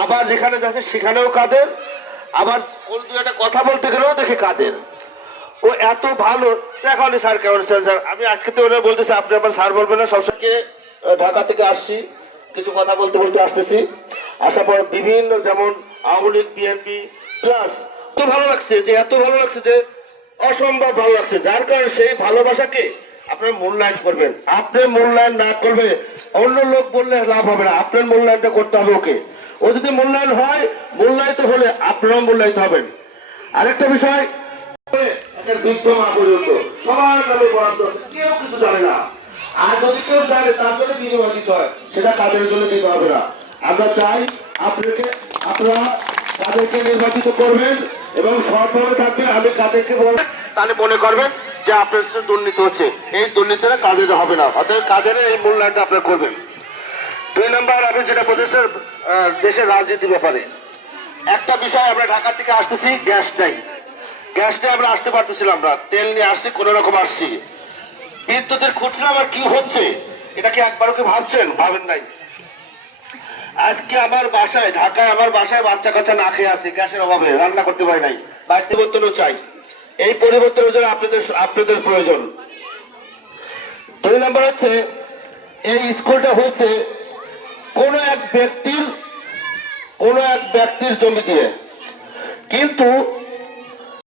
আবার যেখানে যাচ্ছে সেখানেও কাদের, আবার দু একটা কথা বলতে গেলেও দেখে কাদের। ও এত ভালো। এখন স্যার কেমন স্যার, আমি আজকে তো ওরা বলতেছি আপনি আবার স্যার বলবেন না, সবসময় ঢাকা থেকে আসছি, কিছু কথা বলতে বলতে আসতেছি। আসার পর বিভিন্ন যেমন আওয়ামী লীগ, বিএনপি প্লাস এত ভালো লাগছে যে এত ভালো লাগছে যে অসম্ভব ভালো লাগছে, যার কারণে সেই ভালোবাসাকে আপনার মূল্যায়ন করবেন। আপনি মূল্যায়ন না করবে অন্য লোক বললে লাভ হবে না, আপনার মূল্যায়নটা করতে হবে ওকে। ও যদি মূল্যায়ন হয়, মূল্যায়িত হলে আপনারাও মূল্যায়িত হবেন। আরেকটা বিষয়, বৃদ্ধ মা পর্যন্ত সবার নামে বরাদ্দ আছে, কেউ কিছু জানে না। আর যদি কেউ জানে তার জন্য বিনিময় দিতে হয়, সেটা কাদের জন্য দিতে হবে না। আমরা চাই আপনারা তাদেরকে নির্বাচিত করবেন এবং সৎভাবে থাকবেন। আমি কাদেরকে বলবেন তাহলে মনে করবেন যে আপনার দুর্নীতি হচ্ছে, এই দুর্নীতিটা কাদের হবে না, অতএব কাদের এই মূল্যায়নটা আপনারা করবেন। 2 নম্বর, আমি যেটা বলতেছি দেশের রাজনীতির ব্যাপারে একটা বিষয়, আমরা ঢাকা থেকে আসতেছি, গ্যাস নাই, গ্যাস নিয়ে আমরা আসতে পারতেছিলাম না, তেল নিয়ে আসছি, কোন রকম আসছি। বিদ্যুতের খুঁজছিলাম আমার কি হচ্ছে, এটা কি একবারও কি ভাবছেন? ভাবেন নাই। আজকে আমার বাসায় ঢাকায় আমার বাসায় বাচ্চা কাচ্চা না খেয়ে আছে, গ্যাসের অভাবে রান্না করতে পারি নাই। বাড়িতে পরিবর্তনও চাই, এই পরিবর্তনের জন্য আপনাদের প্রয়োজন। 2 নম্বর হচ্ছে, এই স্কুলটা হয়েছে কোন এক ব্যক্তির জমি দিয়ে, কিন্তু